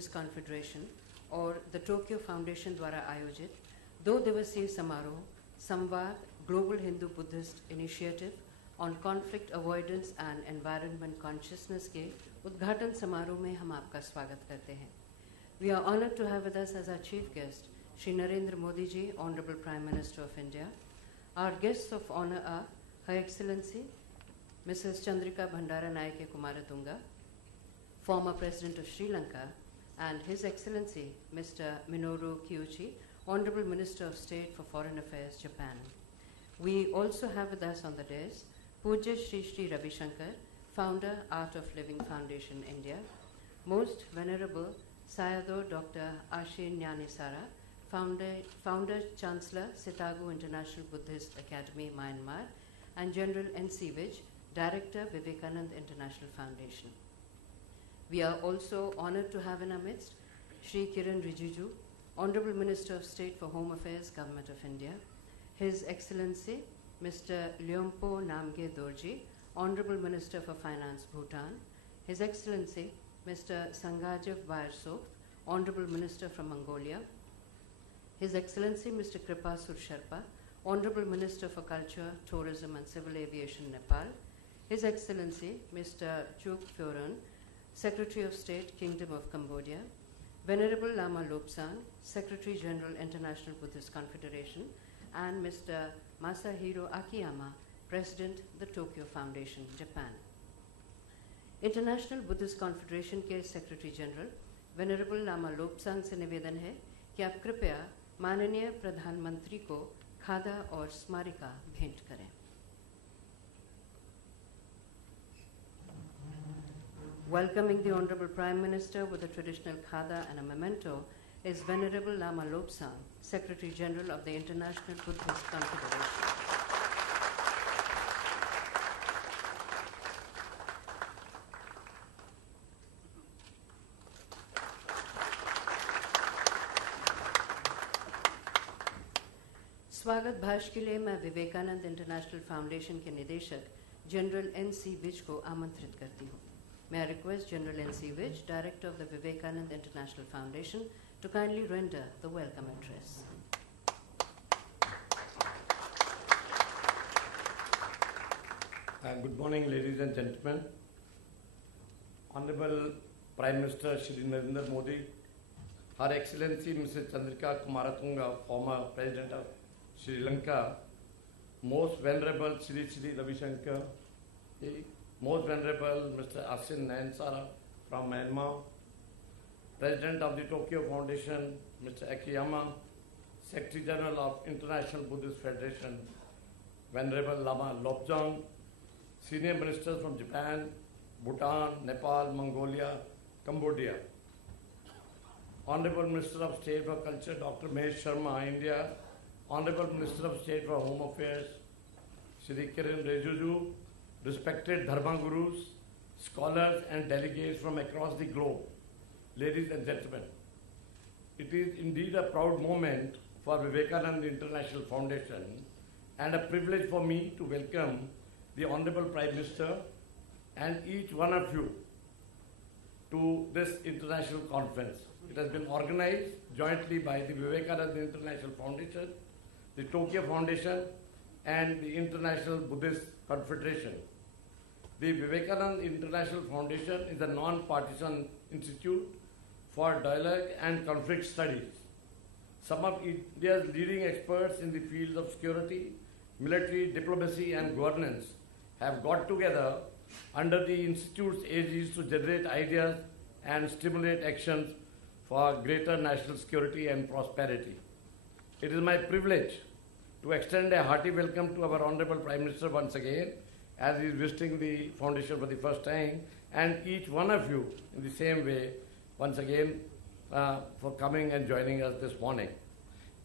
Buddhist Confederation और the Tokyo Foundation द्वारा आयोजित 2 दिवसीय समारोह संवाद Global Hindu-Buddhist Initiative on Conflict Avoidance and Environment Consciousness के उद्घाटन समारोह में हम आपका स्वागत करते हैं. We are honored to have with us as our chief guest Shri Narendra Modi ji, Honorable Prime Minister of India. Our guests of honor are Her Excellency Mrs. Chandrika Bhandara Nayake Kumaratunga, former President of Sri Lanka, and His Excellency Mr. Minoru Kiuchi, Honorable Minister of State for Foreign Affairs, Japan. We also have with us on the dais Pujya Shri Shri Ravi Shankar, founder Art of Living Foundation, India, Most Venerable Sayadaw Dr. Ashin Nyanisara, founder Chancellor Sitagu International Buddhist Academy, Myanmar, and General N.C. Vij, Director Vivekananda International Foundation. We are also honored to have in our midst Shri Kiran Rijiju, Honorable Minister of State for Home Affairs, Government of India, His Excellency Mr. Lyompo Namge Dorji, Honorable Minister for Finance, Bhutan, His Excellency Mr. Sangajev Bayersokh, Honorable Minister from Mongolia, His Excellency Mr. Kripasur Sherpa, Honorable Minister for Culture, Tourism and Civil Aviation, Nepal, His Excellency Mr. Chuk Pyoron, Secretary of State, Kingdom of Cambodia, Venerable Lama Lobsang, Secretary General, International Buddhist Confederation, and Mr. Masahiro Akiyama, President, the Tokyo Foundation, Japan. International Buddhist Confederation के Secretary General, Venerable Lama Lobsang से निवेदन है कि आप कृपया माननीय प्रधानमंत्री को खादा और स्मारिका भेंट करें. Welcoming the Honorable Prime Minister with a traditional khada and a memento is Venerable Lama Lobsang, Secretary General of the International Buddhist Confederation. स्वागत भाषण के लिए मैं विवेकानंद इंटरनेशनल फाउंडेशन के निदेशक जनरल N.C. विज को आमंत्रित करती हूँ. May I request General N.C. Vij, Director of the Vivekananda International Foundation, to kindly render the welcome address. Good morning, ladies and gentlemen. Honorable Prime Minister Shri Narendra Modi, Her Excellency Mrs. Chandrika Kumaratunga, former President of Sri Lanka, Most Venerable Shri Shri Ravi Shankar, Most Venerable Mr. Ashin Nyanisara from Myanmar, President of the Tokyo Foundation, Mr. Akiyama, Secretary General of International Buddhist Federation, Venerable Lama Lobsang, Senior Ministers from Japan, Bhutan, Nepal, Mongolia, Cambodia, Honorable Minister of State for Culture, Dr. Mahesh Sharma, India, Honorable Minister of State for Home Affairs, Shri Kiran Rijiju, respected Dharma Gurus, scholars and delegates from across the globe, ladies and gentlemen. It is indeed a proud moment for Vivekananda International Foundation and a privilege for me to welcome the Honorable Prime Minister and each one of you to this international conference. It has been organized jointly by the Vivekananda International Foundation, the Tokyo Foundation, and the International Buddhist Confederation. The Vivekananda International Foundation is a non-partisan institute for dialogue and conflict studies. Some of India's leading experts in the fields of security, military, diplomacy and governance have got together under the institute's aegis to generate ideas and stimulate actions for greater national security and prosperity. It is my privilege to extend a hearty welcome to our Honorable Prime Minister once again, as he is visiting the foundation for the first time, and each one of you in the same way, once again, for coming and joining us this morning.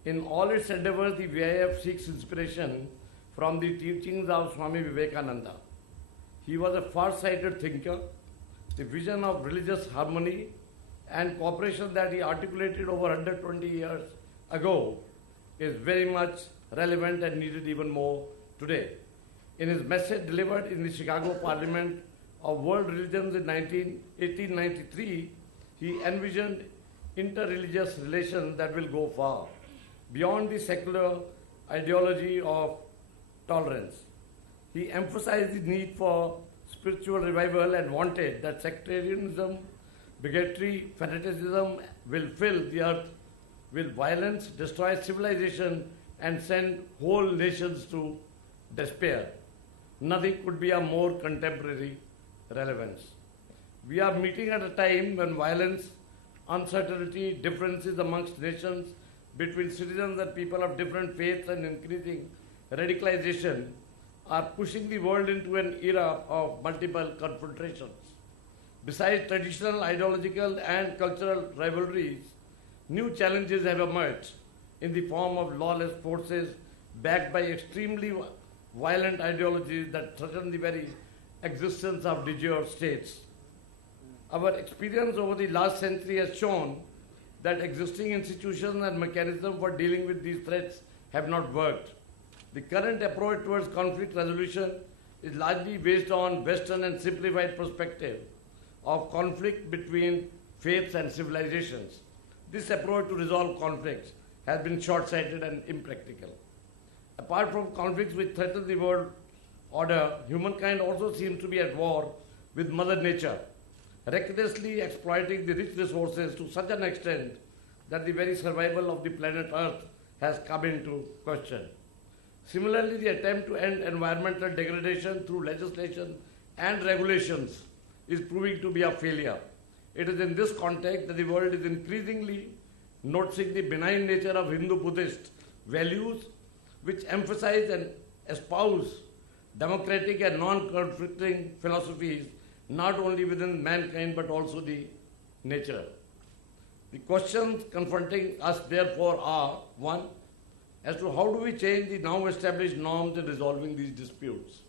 In all its endeavors, the VIF seeks inspiration from the teachings of Swami Vivekananda. He was a far-sighted thinker. The vision of religious harmony and cooperation that he articulated over 120 years ago is very much relevant and needed even more today. In his message delivered in the Chicago Parliament of World Religions in 1893, he envisioned inter-religious relations that will go far, beyond the secular ideology of tolerance. He emphasized the need for spiritual revival and wanted that sectarianism, bigotry, fanaticism will fill the earth with violence, destroy civilization, and send whole nations to despair. Nothing could be a more contemporary relevance. We are meeting at a time when violence, uncertainty, differences amongst nations, between citizens and people of different faiths, and increasing radicalization are pushing the world into an era of multiple confrontations. Besides traditional, ideological, and cultural rivalries, new challenges have emerged in the form of lawless forces backed by extremely violent ideologies that threaten the very existence of de jure states. Our experience over the last century has shown that existing institutions and mechanisms for dealing with these threats have not worked. The current approach towards conflict resolution is largely based on Western and simplified perspective of conflict between faiths and civilizations. This approach to resolve conflicts has been short-sighted and impractical. Apart from conflicts which threaten the world order, humankind also seems to be at war with Mother Nature, recklessly exploiting the rich resources to such an extent that the very survival of the planet Earth has come into question. Similarly, the attempt to end environmental degradation through legislation and regulations is proving to be a failure. It is in this context that the world is increasingly noticing the benign nature of Hindu-Buddhist values which emphasize and espouse democratic and non-conflicting philosophies not only within mankind but also the nature. The questions confronting us therefore are, one, as to how do we change the now established norms in resolving these disputes?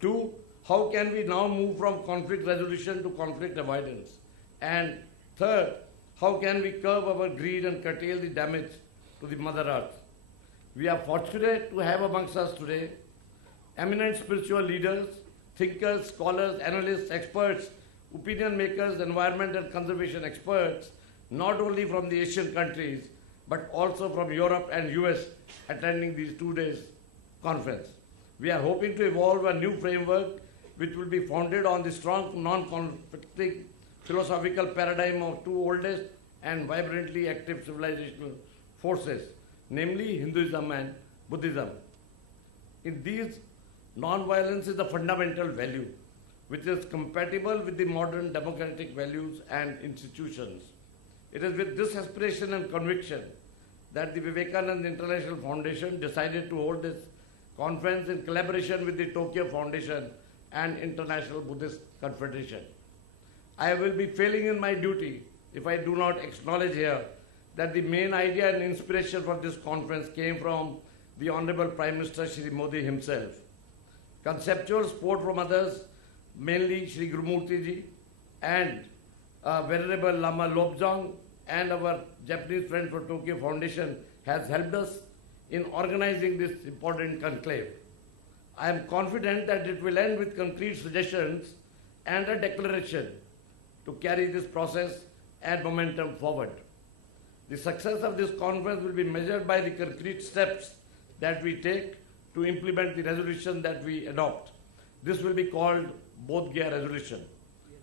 Two, how can we now move from conflict resolution to conflict avoidance? And third, how can we curb our greed and curtail the damage to the Mother Earth? We are fortunate to have amongst us today eminent spiritual leaders, thinkers, scholars, analysts, experts, opinion makers, environment and conservation experts, not only from the Asian countries, but also from Europe and US attending these 2 days conference. We are hoping to evolve a new framework which will be founded on the strong non-conflicting philosophical paradigm of two oldest and vibrantly active civilizational forces, namely Hinduism and Buddhism. In these, non-violence is a fundamental value which is compatible with the modern democratic values and institutions. It is with this aspiration and conviction that the Vivekananda International Foundation decided to hold this conference in collaboration with the Tokyo Foundation and International Buddhist Confederation. I will be failing in my duty if I do not acknowledge here that the main idea and inspiration for this conference came from the Honorable Prime Minister Shri Modi himself. Conceptual support from others, mainly Shri Gurumurti ji and Venerable Lama Lobsang and our Japanese friend for Tokyo Foundation has helped us in organizing this important conclave. I am confident that it will end with concrete suggestions and a declaration to carry this process and momentum forward. The success of this conference will be measured by the concrete steps that we take to implement the resolution that we adopt. This will be called Bodh Gaya Resolution.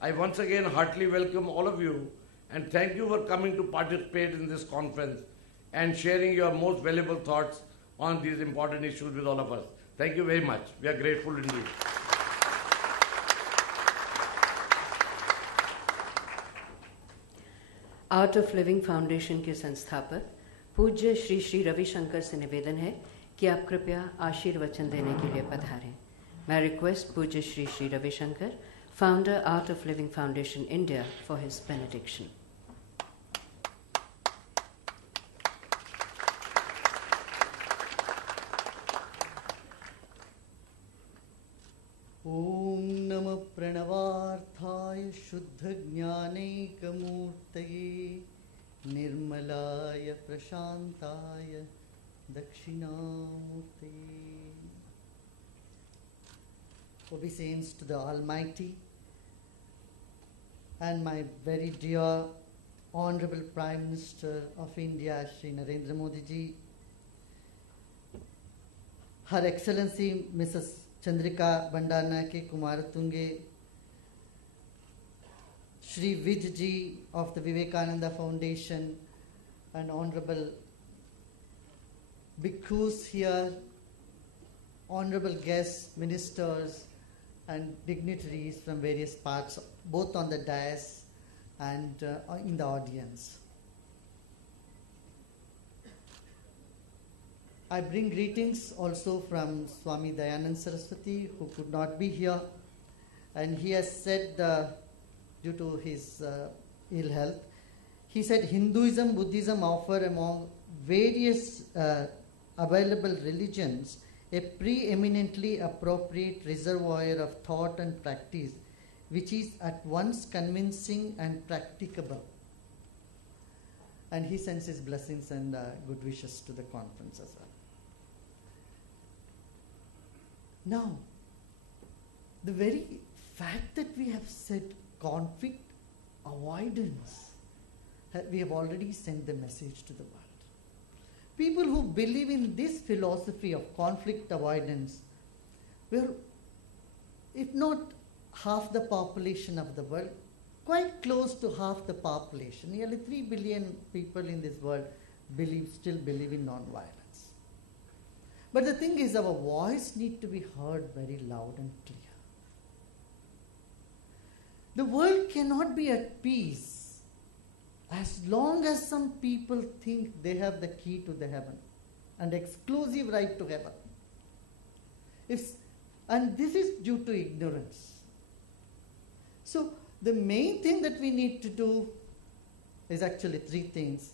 I once again heartily welcome all of you and thank you for coming to participate in this conference and sharing your most valuable thoughts on these important issues with all of us. Thank you very much. We are grateful indeed. Art of living foundation के संस्थापक पूज्य श्री श्री रविशंकर से निवेदन है कि आप कृपया आशीर्वचन देने के लिए पधारें. मैं रिक्वेस्ट पूज्य Shri Shri Ravishankar, founder art of living foundation India, for his benediction. ओम नमः प्रणवार्थाय शुद्ध ज्ञानैकमूर्तये निर्मलाय प्रशांताय दक्षिणामूर्तये. Obeisance to the Almighty and my very dear Honorable Prime Minister of India, Shri Narendra Modi ji, Her Excellency Mrs. Chandrika Bandaranaike Kumaratunge, Shri Vij ji of the Vivekananda Foundation, and Honorable bhikkhus here, honorable guests, ministers, and dignitaries from various parts, both on the dais and in the audience. I bring greetings also from Swami Dayanand Saraswati, who could not be here, and he has said, due to his ill health, he said Hinduism, Buddhism offer among various available religions a preeminently appropriate reservoir of thought and practice, which is at once convincing and practicable. And he sends his blessings and good wishes to the conference as well. Now, the very fact that we have said conflict avoidance, we have already sent the message to the world. People who believe in this philosophy of conflict avoidance were, if not half the population of the world, quite close to half the population. Nearly 3 billion people in this world still believe in non-violence. But the thing is, our voice needs to be heard very loud and clear. The world cannot be at peace as long as some people think they have the key to the heaven and exclusive right to heaven. And this is due to ignorance. So the main thing that we need to do is actually 3 things.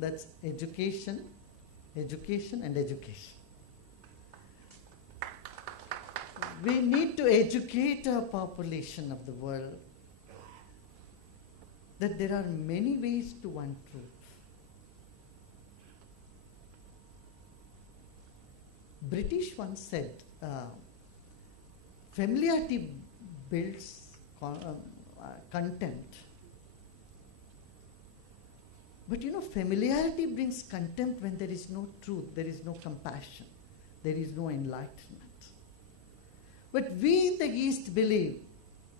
That's education, education, and education. We need to educate our population of the world that there are many ways to one truth. British once said, familiarity builds contempt. But familiarity brings contempt when there is no truth, there is no compassion, there is no enlightenment. But we in the East believe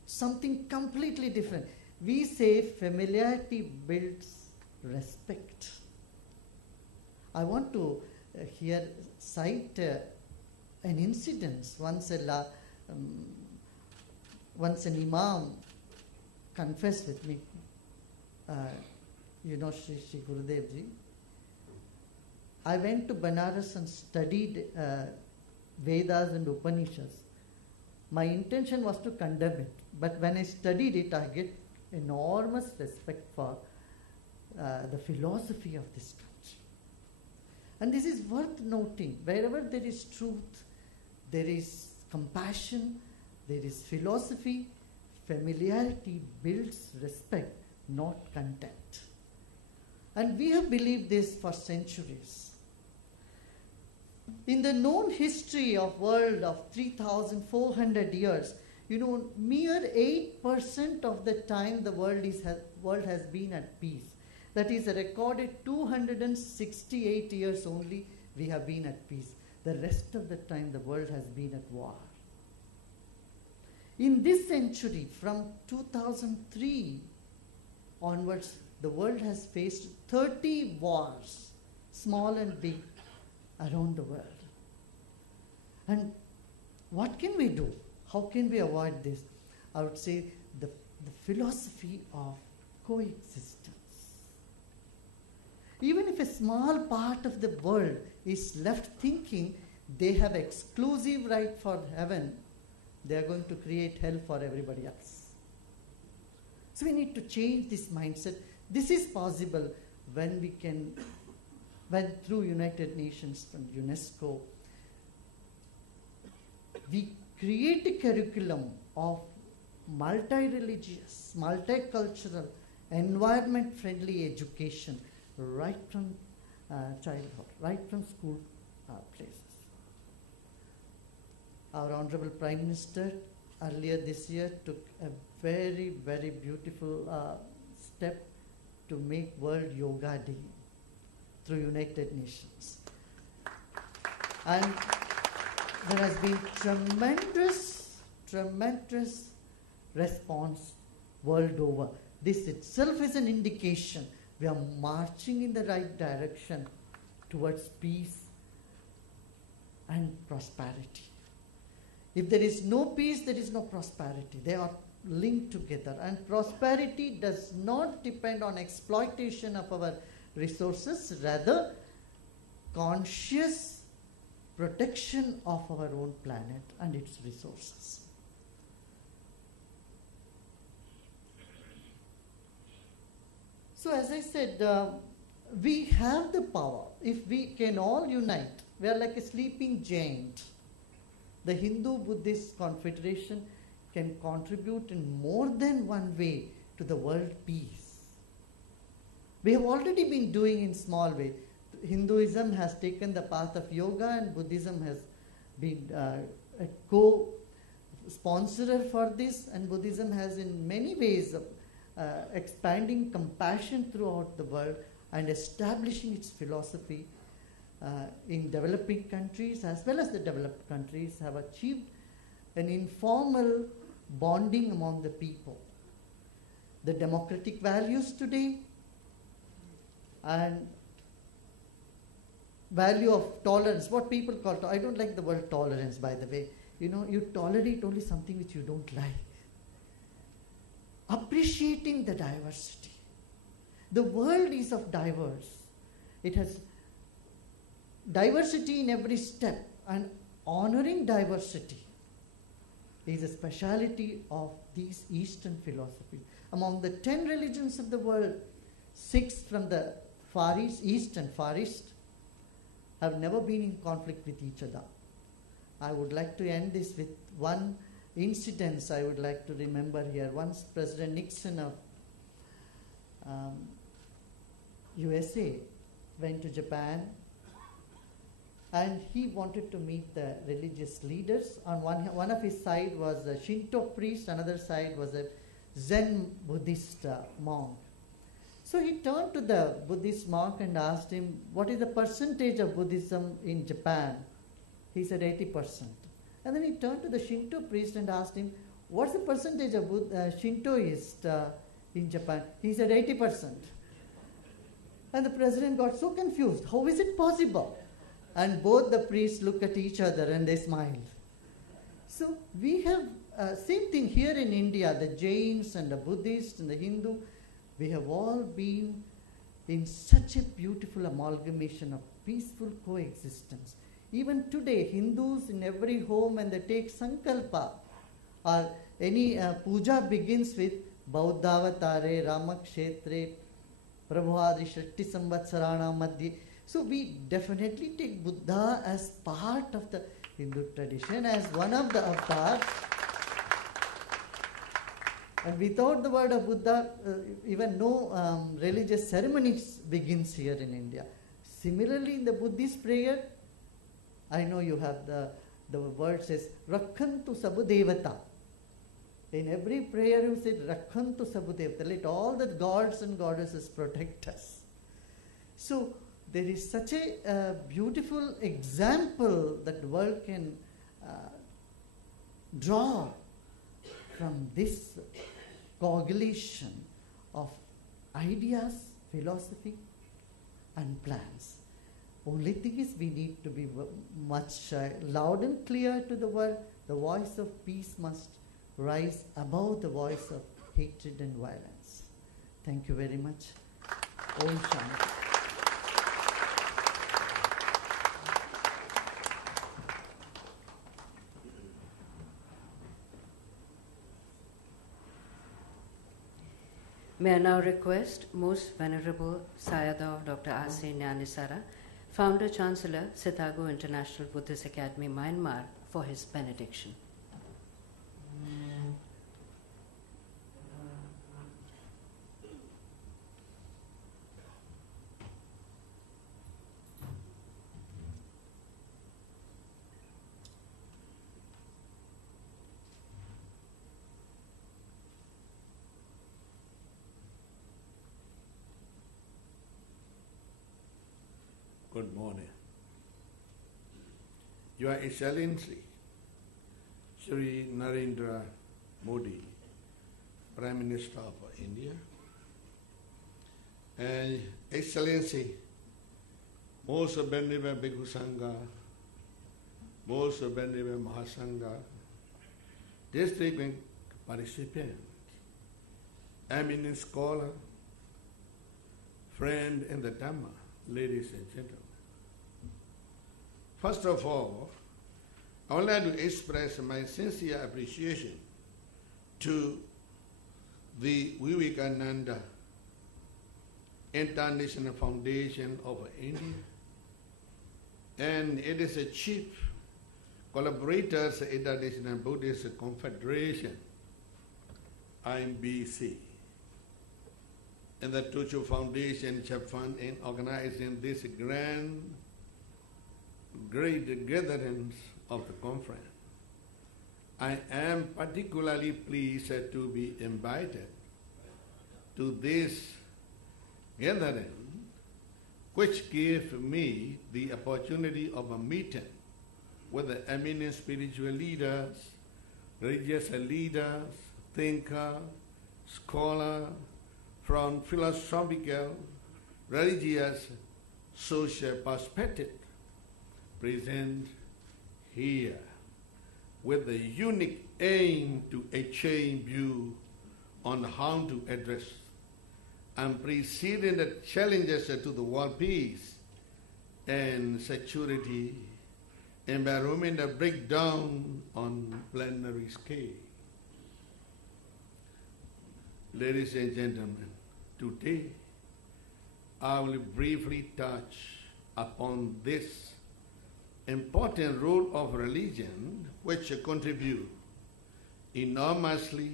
something completely different. We say familiarity builds respect. I want to here cite an incident. Once an imam confessed with me, Shri Gurudev ji. I went to Banaras and studied Vedas and Upanishads. My intention was to condemn it, but when I studied it, I get enormous respect for the philosophy of this country. And this is worth noting. Wherever there is truth, there is compassion, there is philosophy. Familiarity builds respect, not contempt. And we have believed this for centuries. In the known history of world of 3,400 years, mere 8% of the time the world has been at peace. That is a recorded 268 years only we have been at peace. The rest of the time the world has been at war. In this century, from 2003 onwards, the world has faced 30 wars, small and big, around the world. And what can we do? How can we avoid this? I would say the philosophy of coexistence. Even if a small part of the world is left thinking they have exclusive right for heaven, they are going to create hell for everybody else. So we need to change this mindset. This is possible when through United Nations and UNESCO, we create a curriculum of multi-religious, multicultural, environment-friendly education right from childhood, right from school places. Our Honorable Prime Minister earlier this year took a very, very beautiful step to make World Yoga Day through United Nations. And there has been tremendous response world over. This itself is an indication we are marching in the right direction towards peace and prosperity. If there is no peace, there is no prosperity. They are linked together. And prosperity does not depend on exploitation of our resources, rather conscious protection of our own planet and its resources. So as I said, we have the power. If we can all unite, we are like a sleeping giant. The Hindu-Buddhist Confederation can contribute in more than one way to the world peace. We have already been doing in small way. Hinduism has taken the path of yoga, and Buddhism has been a co-sponsorer for this, and Buddhism has in many ways expanding compassion throughout the world and establishing its philosophy in developing countries as well as the developed countries have achieved an informal bonding among the people. The democratic values today and value of tolerance, what people call, I don't like the word tolerance, by the way. You tolerate only something which you don't like. Appreciating the diversity. The world is of diverse. It has diversity in every step, and honoring diversity is a speciality of these Eastern philosophies. Among the 10 religions of the world, 6 from the Far East, East and Far East, have never been in conflict with each other. I would like to end this with one incident I would like to remember here. Once President Nixon of USA went to Japan, and he wanted to meet the religious leaders. On one of his side was a Shinto priest, another side was a Zen Buddhist monk. So he turned to the Buddhist monk and asked him, what is the percentage of Buddhism in Japan? He said 80%. And then he turned to the Shinto priest and asked him, what's the percentage of Shintoist in Japan? He said 80%. And the president got so confused. How is it possible? And both the priests looked at each other and they smiled. So we have same thing here in India, the Jains and the Buddhists and the Hindu, we have all been in such a beautiful amalgamation of peaceful coexistence. Even today, Hindus in every home, when they take sankalpa, or any puja begins with Bauddhavatare, Ramakshetre, Prabhuadi Shakti Samvatsarana Madhye. So we definitely take Buddha as part of the Hindu tradition, as one of the avatars. And without the word of Buddha, even no religious ceremonies begins here in India. Similarly, in the Buddhist prayer, I know you have the word says, Rakhantu Sabudevata. In every prayer you say, Rakhantu Sabudevata. Let all the gods and goddesses protect us. So there is such a beautiful example that the world can draw from this coagulation of ideas, philosophy, and plans. Only thing is we need to be much loud and clear to the world. The voice of peace must rise above the voice of hatred and violence. Thank you very much. Om Shanti. May I now request Most Venerable Sayadaw Dr. A.C. Nyanisara, Founder Chancellor, Sitago International Buddhist Academy, Myanmar, for his benediction. Good morning. Your Excellency, Shri Narendra Modi, Prime Minister of India, and Excellency, most Venerable Bhikkhu Sangha, most Venerable Mahasangha, distinguished participants, eminent scholar, friend in the Dhamma, ladies and gentlemen. First of all, I would like to express my sincere appreciation to the Vivekananda International Foundation of India and it is a chief collaborators International Buddhist Confederation, IMBC, and the Tuchu Foundation Japan in organizing this great gatherings of the conference. I am particularly pleased to be invited to this gathering, which gave me the opportunity of a meeting with the eminent spiritual leaders, religious leaders, thinkers, scholars from philosophical, religious, social perspective present here with the unique aim to exchange view on how to address unprecedented challenges to the world peace and security, environmental breakdown on planetary scale. Ladies and gentlemen, today I will briefly touch upon this important role of religion which contribute enormously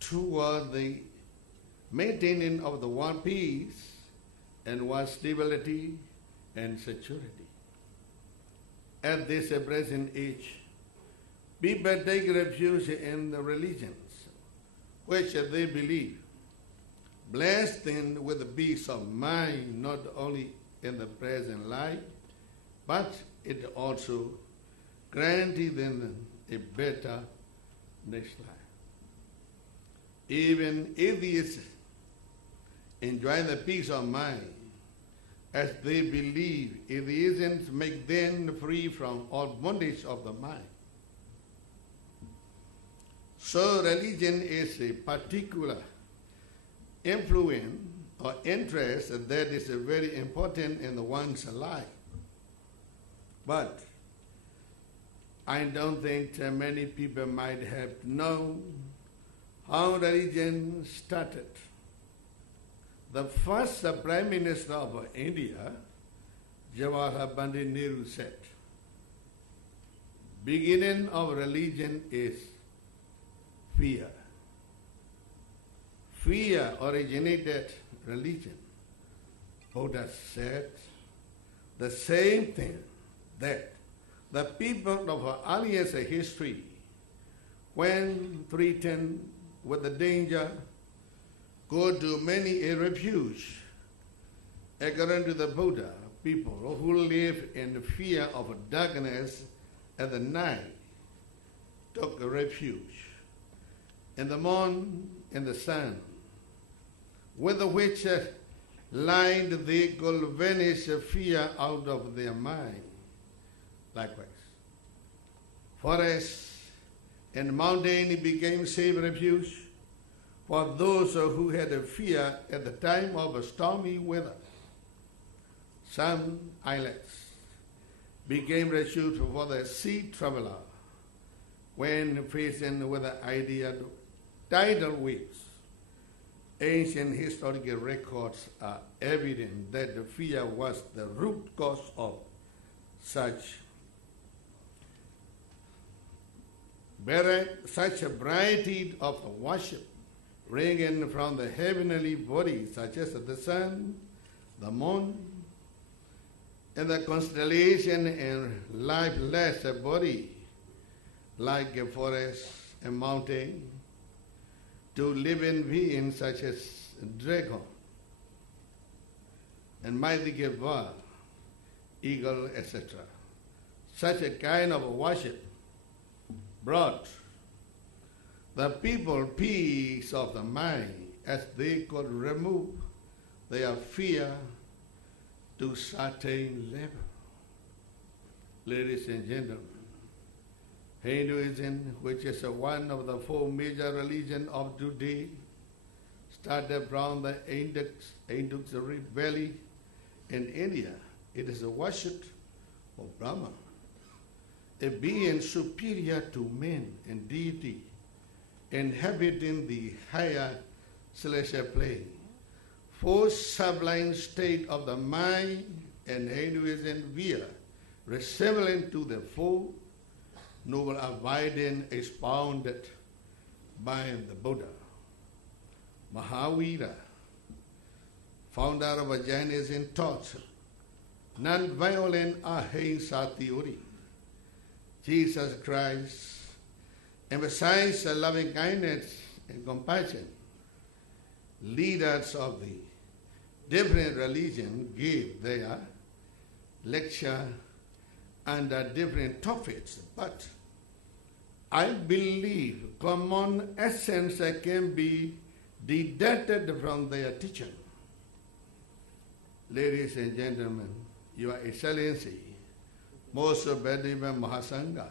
toward the maintaining of the world peace and world stability and security. At this present age, people take refuge in the religions which they believe, blessed them with the peace of mind not only in the present life, but it also granted them a better next life. Even atheists enjoy the peace of mind as they believe atheism make them free from all bondage of the mind. So religion is a particular influence or interest that is very important in one's life. But I don't think many people might have known how religion started. The first Prime Minister of India, Jawaharlal Nehru, said, beginning of religion is fear. Fear originated religion. Buddha said the same thing, that the people of earliest history, when threatened with the danger, go to many a refuge. According to the Buddha, people who live in fear of darkness at the night took refuge in the moon, in the sun, with which light they could vanish fear out of their mind. Likewise, forests and mountain became safe refuge for those who had a fear at the time of stormy weather. Some islets became refuge for the sea traveler when facing with the ideal tidal waves. Ancient historical records are evident that the fear was the root cause of such a variety of worship, ranging from the heavenly bodies such as the sun, the moon, and the constellation and lifeless body like a forest, a mountain, to living beings such as dragon and mighty bird eagle, etc. Such a kind of worship brought the people peace of the mind as they could remove their fear to certain level. Ladies and gentlemen, Hinduism, which is one of the four major religions of today, started from the Indus Valley in India. It is a worship of Brahma, a being superior to men and deity, inhabiting the higher celestial plane. Four sublime states of the mind and Hinduism via resembling to the four noble avoidance expounded by the Buddha. Mahavira, founder of Jainism, taught non-violent ahimsa theory. Jesus Christ emphasized loving kindness and compassion. Leaders of the different religions gave their lecture under different topics, but I believe common essence can be deducted from their teaching. Ladies and gentlemen, Your Excellency, most Venerable Mahasangha,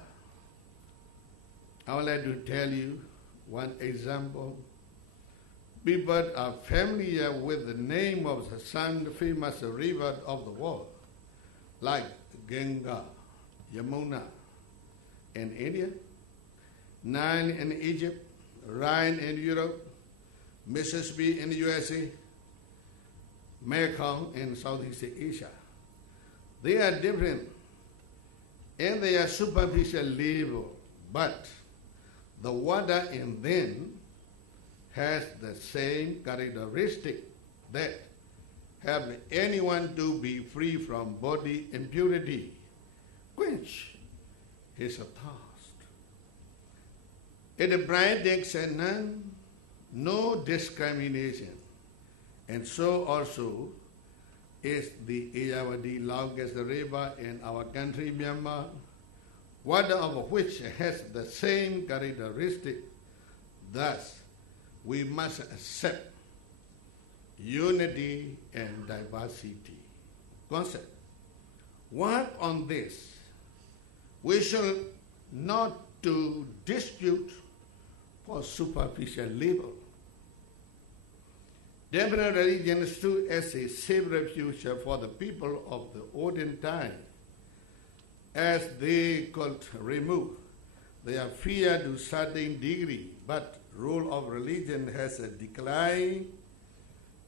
I would like to tell you one example. People are familiar with the name of the sun famous river of the world, like Ganga, Yamuna in India, Nile in Egypt, Rhine in Europe, Mississippi in the USA, Mekong in Southeast Asia. They are different in their superficial level, but the water in them has the same characteristic that help anyone to be free from body impurity, quench his thirst. It brightens none, no discrimination, and so also is the Irrawaddy, longest river in our country, Myanmar, water of which has the same characteristic. Thus, we must accept unity and diversity concept. Work on this. We shall not to dispute for superficial level. Different religions stood as a safe refuge for the people of the olden time, as they could remove their fear to a certain degree, but role of religion has declined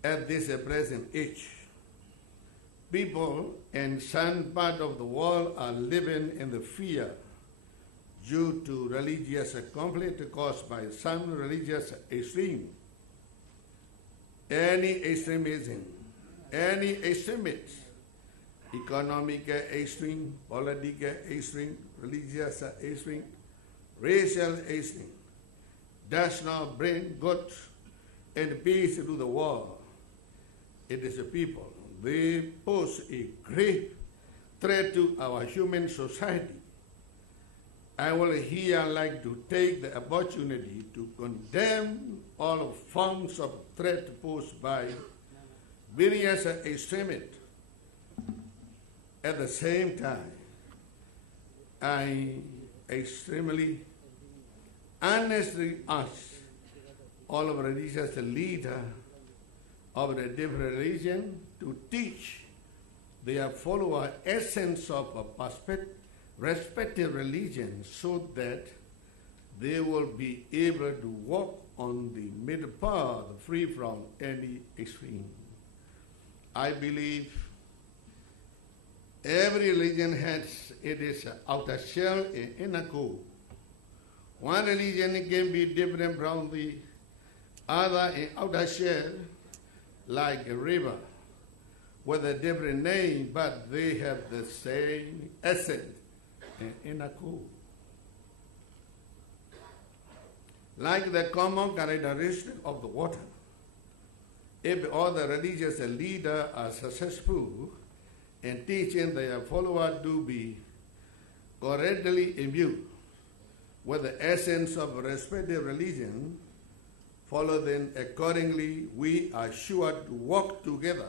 at this present age. People in some part of the world are living in the fear due to religious conflict caused by some religious extreme. Any extremism, any extremist, economic extreme, political extreme, religious extreme, racial extreme, does not bring good and peace to the world. It is the people. They pose a grave threat to our human society. I will here like to take the opportunity to condemn all forms of threat posed by various extremists. At the same time, I extremely honestly ask all of religious leaders of the different religion to teach their followers essence of a respective religion so that they will be able to walk on the middle path free from any extreme. I believe every religion has its outer shell and inner core. One religion can be different from the other in outer shell, like a river, with a different name, but they have the same essence and inner core. Like the common characteristic of the water, if all the religious leaders are successful and teaching their followers to be correctly imbued with the essence of respective religion, follow them accordingly, we are sure to work together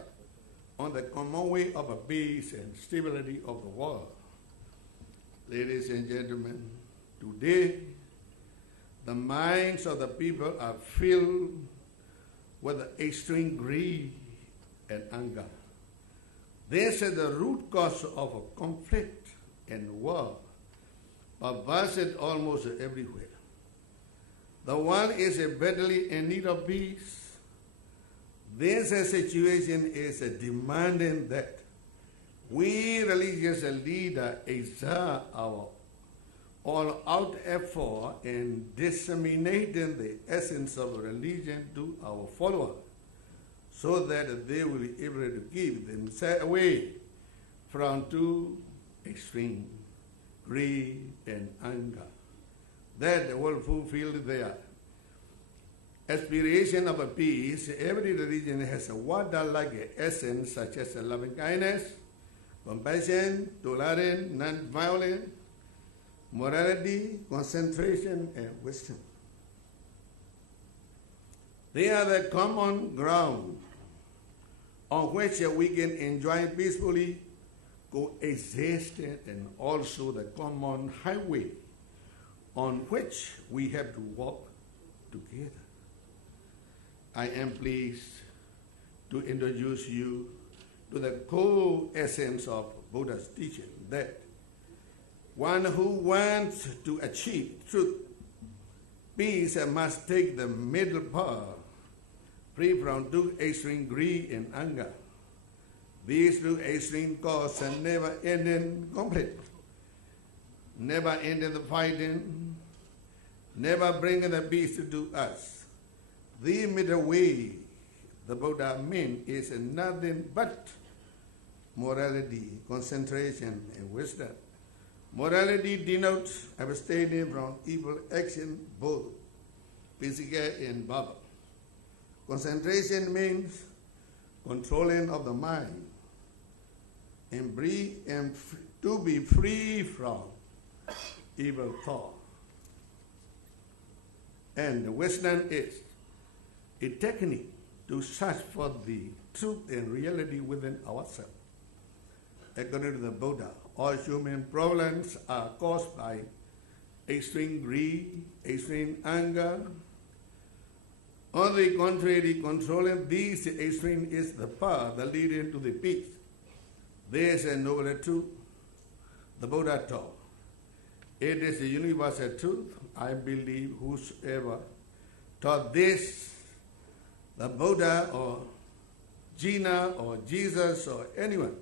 on the common way of a peace and stability of the world. Ladies and gentlemen, today the minds of the people are filled with extreme greed and anger. This is the root cause of a conflict and war, pervasive almost everywhere. The world is badly in need of peace. This situation is demanding that we religious leaders exert our all-out effort in disseminating the essence of religion to our followers, so that they will be able to keep themselves away from too extreme greed and anger, that will fulfill their aspiration of a peace. Every religion has a water-like essence such as loving kindness, compassion, tolerance, non-violence, morality, concentration, and wisdom. They are the common ground on which we can enjoy peacefully coexisting, and also the common highway on which we have to walk together. I am pleased to introduce you to the core essence of Buddha's teaching, that one who wants to achieve truth, peace, must take the middle path, free from too extreme greed and anger. These two extreme cause a never-ending conflict, never-ending fighting, never bringing the peace to us. The middle way the Buddha means is nothing but morality, concentration, and wisdom. Morality denotes abstaining from evil action, both physical and verbal. Concentration means controlling of the mind, and to be free from evil thought. And wisdom is a technique to search for the truth and reality within ourselves. According to the Buddha, all human problems are caused by extreme greed, extreme anger. On the contrary, controlling these extremes is the path that leads to the peace. This is noble truth the Buddha taught. It is a universal truth. I believe whosoever taught this, the Buddha or Jinnah or Jesus or anyone,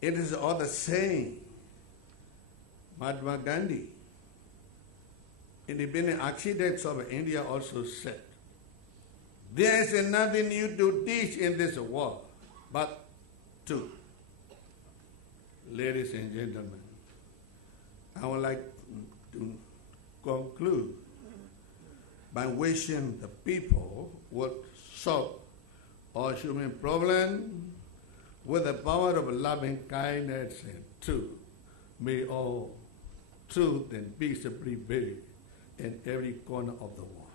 it is all the same. Mahatma Gandhi, independent architects of India, also said, there is nothing new to teach in this world but truth. Ladies and gentlemen, I would like to conclude by wishing the people would solve all human problems with the power of loving kindness and truth. May all truth and peace prevail in every corner of the world.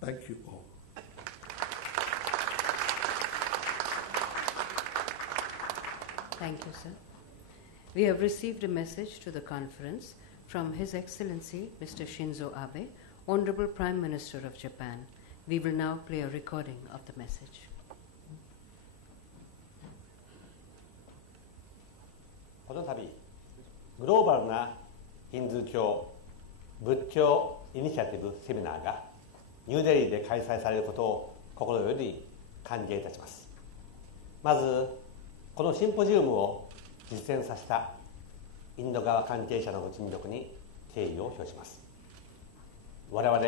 Thank you all. Thank you, sir. We have received a message to the conference from His Excellency Mr. Shinzo Abe, Honorable Prime Minister of Japan. We will now play a recording of the message. この度、グローバルなヒンズー教仏教イニシアティブセミナーがニューデリーで開催されることを心より歓迎いたします。まず、このシンポジウムを実践させたインド側関係者のご尽力に敬意を表します。我々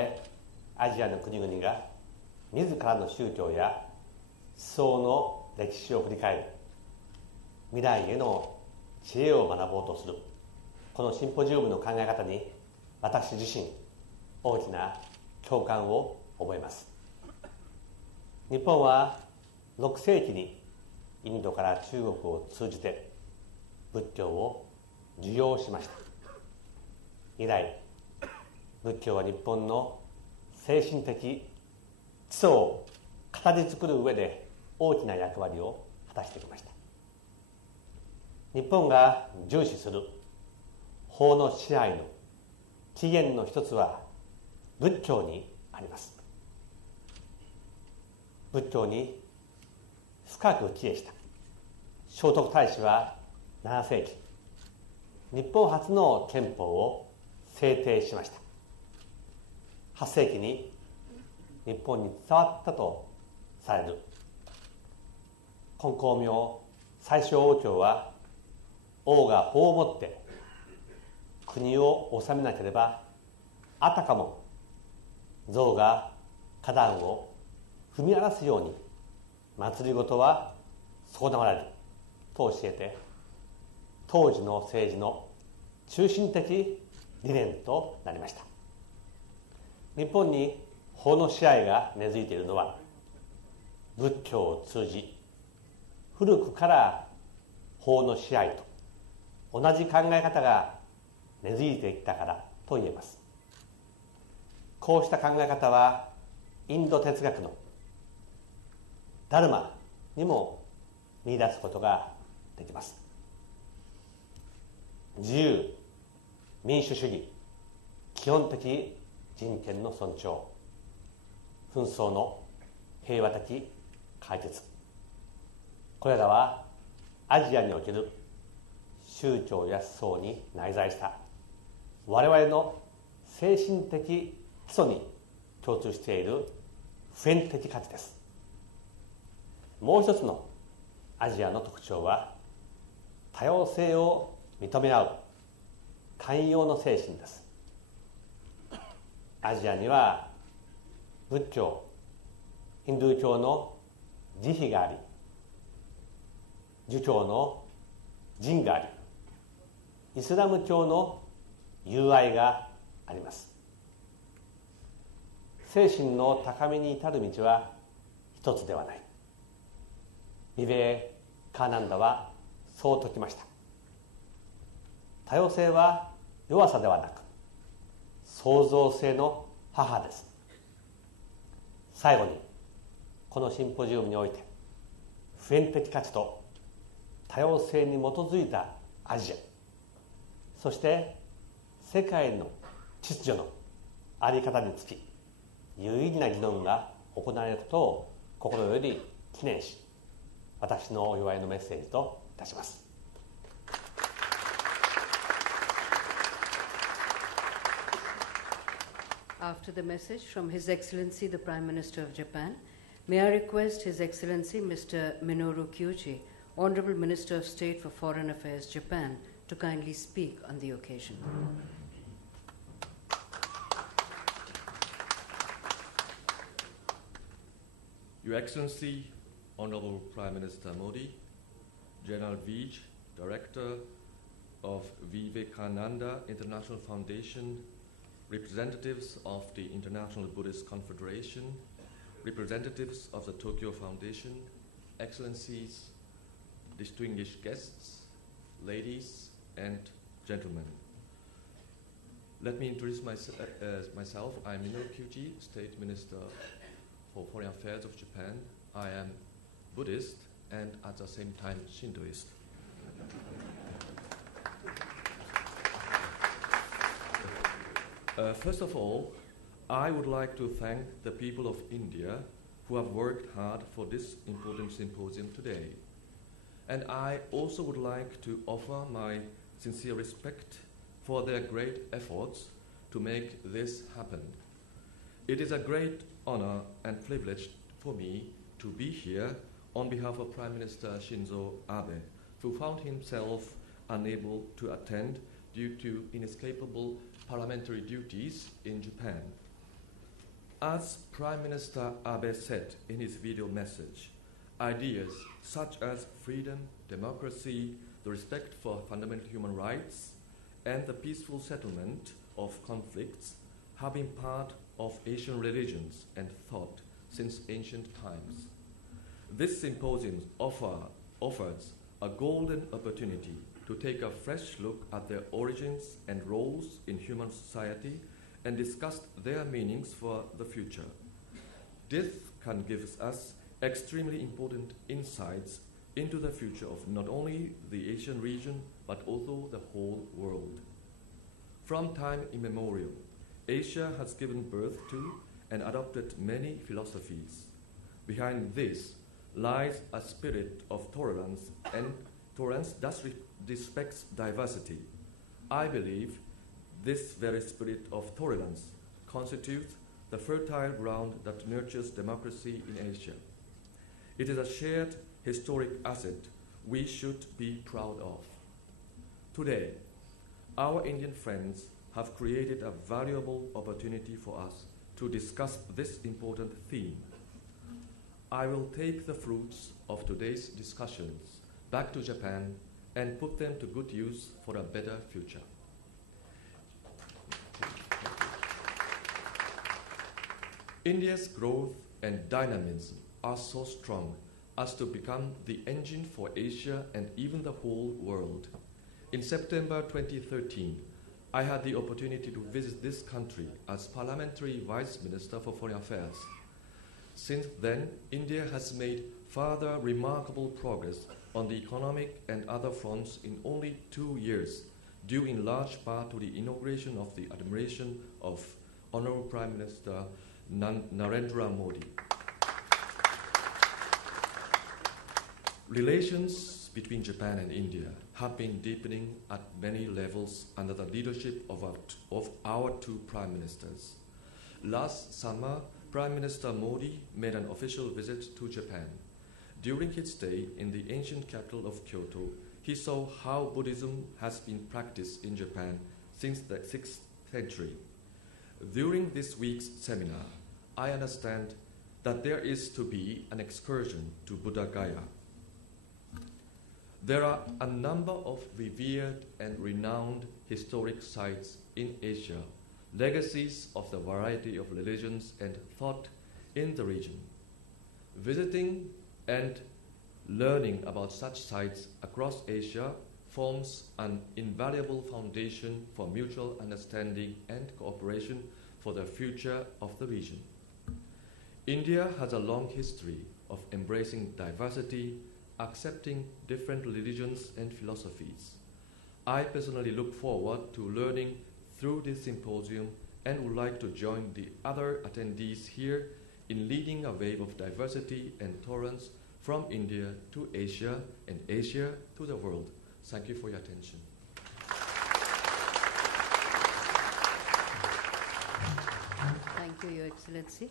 アジアの国々が自らの宗教や思想の歴史を振り返る未来への知恵を学ぼうとするこのシンポジウムの考え方に私自身大きな共感を覚えます。日本は6世紀にインドから中国を通じて仏教を受容しました。以来、仏教は日本の精神的基礎を形作る上で大きな役割を果たしてきました。日本が重視する法の支配の起源の一つは仏教にあります。仏教に深く帰依した聖徳太子は7世紀、日本初の憲法を制定しました。8世紀に日本に伝わったとされる金光明最小王朝は、王が法をもって国を治めなければあたかも象が花壇を踏み荒らすように祭りごとは損なわれると教えて、当時の政治の中心的理念となりました。日本に法の支配が根付いているのは、仏教を通じ古くから法の支配と同じ考え方が根付いてきたからと言えます。こうした考え方はインド哲学のダルマにも見出すことができます。自由、民主主義、基本的人権の尊重、紛争の平和的解決、これらはアジアにおける宗教や思想に内在した我々の精神的基礎に共通している普遍的価値です。もう一つのアジアの特徴は、多様性を認め合う寛容の精神です。アジアには仏教、ヒンドゥー教の慈悲があり、儒教の仁があり、イスラム教の友愛があります。精神の高みに至る道は一つではない。ビベーカーナンダはそう説きました。多様性は弱さではなく創造性の母です。最後に、このシンポジウムにおいて普遍的価値と多様性に基づいたアジア、そして世界の秩序の在り方につき有意義な議論が行われることを心より記念し、私のお祝いのメッセージといたします。After the message from His Excellency the Prime Minister of Japan, may I request His Excellency Mr. Minoru Kyuchi, Honorable Minister of State for Foreign Affairs, Japan, to kindly speak on the occasion. Your Excellency, Honorable Prime Minister Modi, General Vij, Director of Vivekananda International Foundation, representatives of the International Buddhist Confederation, representatives of the Tokyo Foundation, Excellencies, distinguished guests, ladies and gentlemen. Let me introduce myself. I'm Minoru Kyuchi, State Minister for Foreign Affairs of Japan. I am Buddhist and at the same time Shintoist. First of all, I would like to thank the people of India who have worked hard for this important symposium today. And I also would like to offer my sincere respect for their great efforts to make this happen. It is a great honor and privilege for me to be here on behalf of Prime Minister Shinzo Abe, who found himself unable to attend due to inescapable parliamentary duties in Japan. As Prime Minister Abe said in his video message, ideas such as freedom, democracy, the respect for fundamental human rights, and the peaceful settlement of conflicts have been part of Asian religions and thought since ancient times. This symposium offers offers a golden opportunity to take a fresh look at their origins and roles in human society and discuss their meanings for the future. This can give us extremely important insights into the future of not only the Asian region but also the whole world. From time immemorial, Asia has given birth to and adopted many philosophies. Behind this lies a spirit of tolerance, and tolerance thus respects diversity. I believe this very spirit of tolerance constitutes the fertile ground that nurtures democracy in Asia. It is a shared historic asset we should be proud of. Today, our Indian friends have created a valuable opportunity for us to discuss this important theme. I will take the fruits of today's discussions back to Japan and put them to good use for a better future. India's growth and dynamism are so strong as to become the engine for Asia and even the whole world. In September 2013, I had the opportunity to visit this country as Parliamentary Vice Minister for Foreign Affairs. Since then, India has made further remarkable progress on the economic and other fronts in only 2 years, due in large part to the inauguration of the administration of Honorable Prime Minister Narendra Modi. Relations between Japan and India have been deepening at many levels under the leadership of our two prime ministers. Last summer, Prime Minister Modi made an official visit to Japan. During his stay in the ancient capital of Kyoto, he saw how Buddhism has been practiced in Japan since the 6th century. During this week's seminar, I understand that there is to be an excursion to Buddha Gaya. There are a number of revered and renowned historic sites in Asia, legacies of the variety of religions and thought in the region. Visiting and learning about such sites across Asia forms an invaluable foundation for mutual understanding and cooperation for the future of the region. India has a long history of embracing diversity, accepting different religions and philosophies. I personally look forward to learning through this symposium and would like to join the other attendees here in leading a wave of diversity and tolerance from India to Asia and Asia to the world. Thank you for your attention. Thank you, Your Excellency.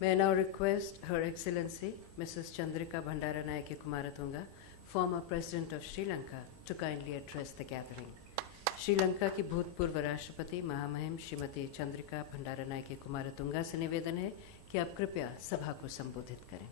May I now request Her Excellency, Mrs. Chandrika Bhandaranayake Kumaratunga, former President of Sri Lanka, to kindly address the gathering. Sri Lanka की भूतपूर्व राष्ट्रपति महामहिम श्रीमती चंद्रिका भंडारनायके कुमारतुंगा से निवेदन है कि आप कृपया सभा को संबोधित करें.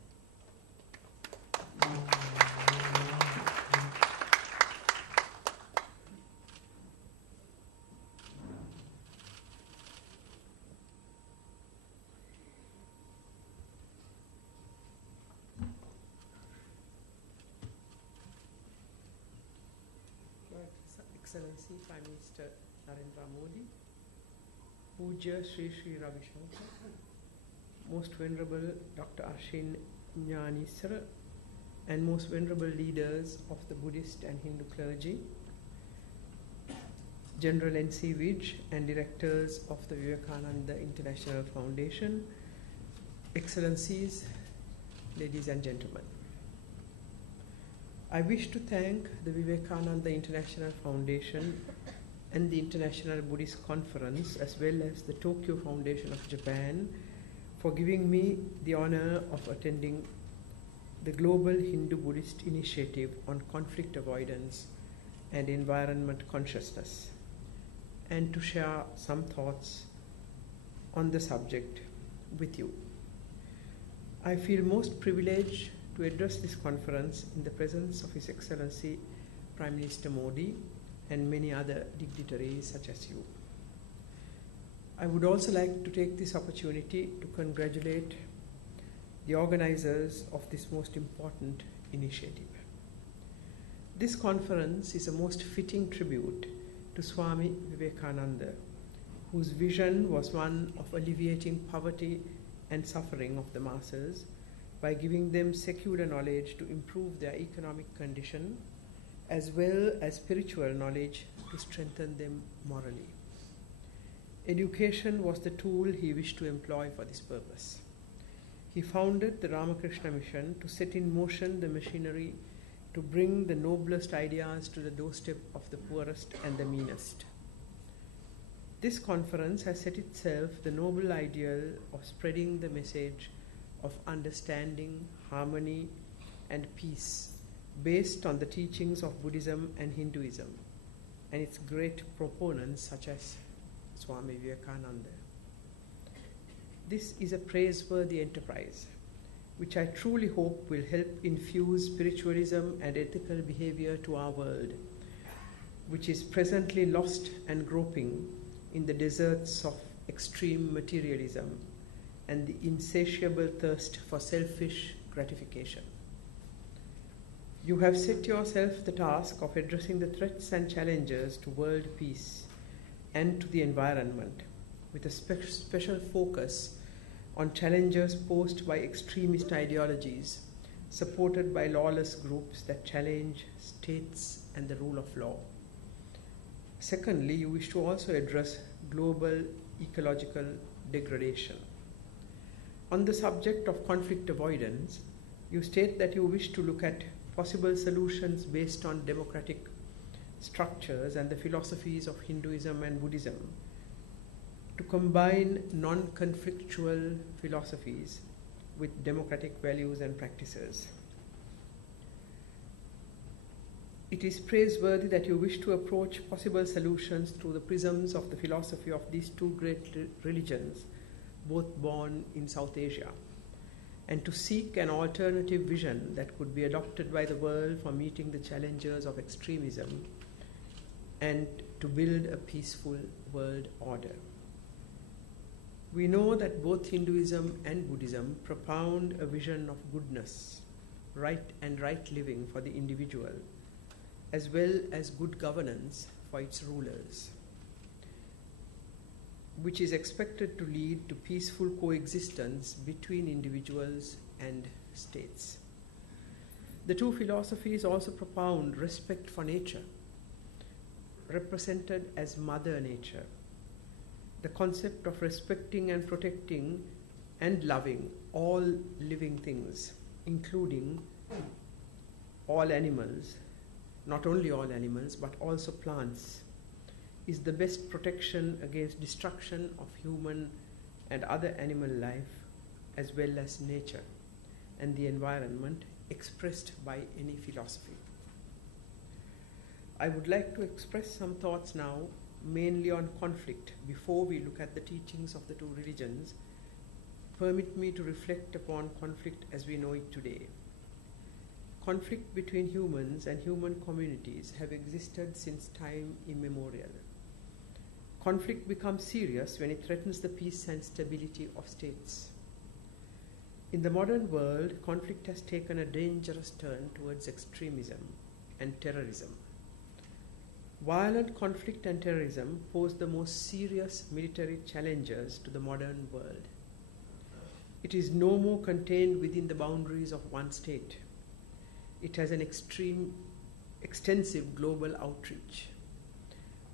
Excellency Prime Minister Narendra Modi, Puja Sri Sri Ravi Shankar, Most Venerable Dr. Ashin Jnanisara, and most venerable leaders of the Buddhist and Hindu clergy, General N.C. Vidge and directors of the Vivekananda International Foundation, Excellencies, ladies and gentlemen. I wish to thank the Vivekananda International Foundation and the International Buddhist Conference, as well as the Tokyo Foundation of Japan, for giving me the honor of attending the Global Hindu-Buddhist Initiative on Conflict Avoidance and Environment Consciousness, and to share some thoughts on the subject with you. I feel most privileged to address this conference in the presence of His Excellency Prime Minister Modi and many other dignitaries such as you. I would also like to take this opportunity to congratulate the organizers of this most important initiative. This conference is a most fitting tribute to Swami Vivekananda, whose vision was one of alleviating poverty and suffering of the masses by giving them secular knowledge to improve their economic condition, as well as spiritual knowledge to strengthen them morally. Education was the tool he wished to employ for this purpose. He founded the Ramakrishna Mission to set in motion the machinery to bring the noblest ideas to the doorstep of the poorest and the meanest. This conference has set itself the noble ideal of spreading the message of understanding, harmony, and peace based on the teachings of Buddhism and Hinduism and its great proponents such as Swami Vivekananda. This is a praiseworthy enterprise, which I truly hope will help infuse spiritualism and ethical behavior to our world, which is presently lost and groping in the deserts of extreme materialism and the insatiable thirst for selfish gratification. You have set yourself the task of addressing the threats and challenges to world peace and to the environment, with a special focus on challenges posed by extremist ideologies supported by lawless groups that challenge states and the rule of law. Secondly, you wish to also address global ecological degradation. On the subject of conflict avoidance, you state that you wish to look at possible solutions based on democratic structures and the philosophies of Hinduism and Buddhism to combine non-conflictual philosophies with democratic values and practices. It is praiseworthy that you wish to approach possible solutions through the prisms of the philosophy of these two great religions, both born in South Asia, and to seek an alternative vision that could be adopted by the world for meeting the challenges of extremism and to build a peaceful world order. We know that both Hinduism and Buddhism propound a vision of goodness, right living for the individual, as well as good governance for its rulers, which is expected to lead to peaceful coexistence between individuals and states. The two philosophies also propound respect for nature, represented as Mother Nature, the concept of respecting and protecting and loving all living things, including all animals, not only all animals, but also plants, is the best protection against destruction of human and other animal life, as well as nature and the environment expressed by any philosophy. I would like to express some thoughts now, mainly on conflict, before we look at the teachings of the two religions. Permit me to reflect upon conflict as we know it today. Conflict between humans and human communities have existed since time immemorial. Conflict becomes serious when it threatens the peace and stability of states. In the modern world, conflict has taken a dangerous turn towards extremism and terrorism. Violent conflict and terrorism pose the most serious military challenges to the modern world. It is no more contained within the boundaries of one state. It has an extensive global outreach.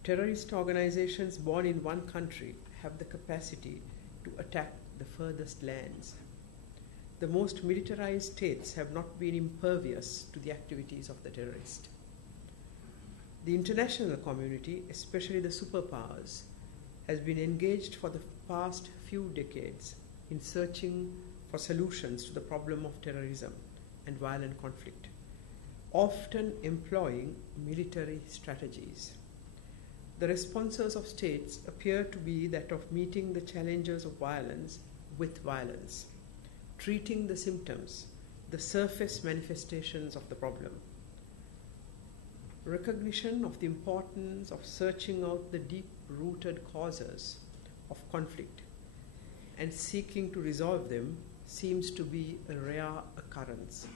Terrorist organizations born in one country have the capacity to attack the furthest lands. The most militarized states have not been impervious to the activities of the terrorist. The international community, especially the superpowers, has been engaged for the past few decades in searching for solutions to the problem of terrorism and violent conflict, often employing military strategies. The responses of states appear to be that of meeting the challenges of violence with violence, treating the symptoms, the surface manifestations of the problem. Recognition of the importance of searching out the deep-rooted causes of conflict and seeking to resolve them seems to be a rare occurrence,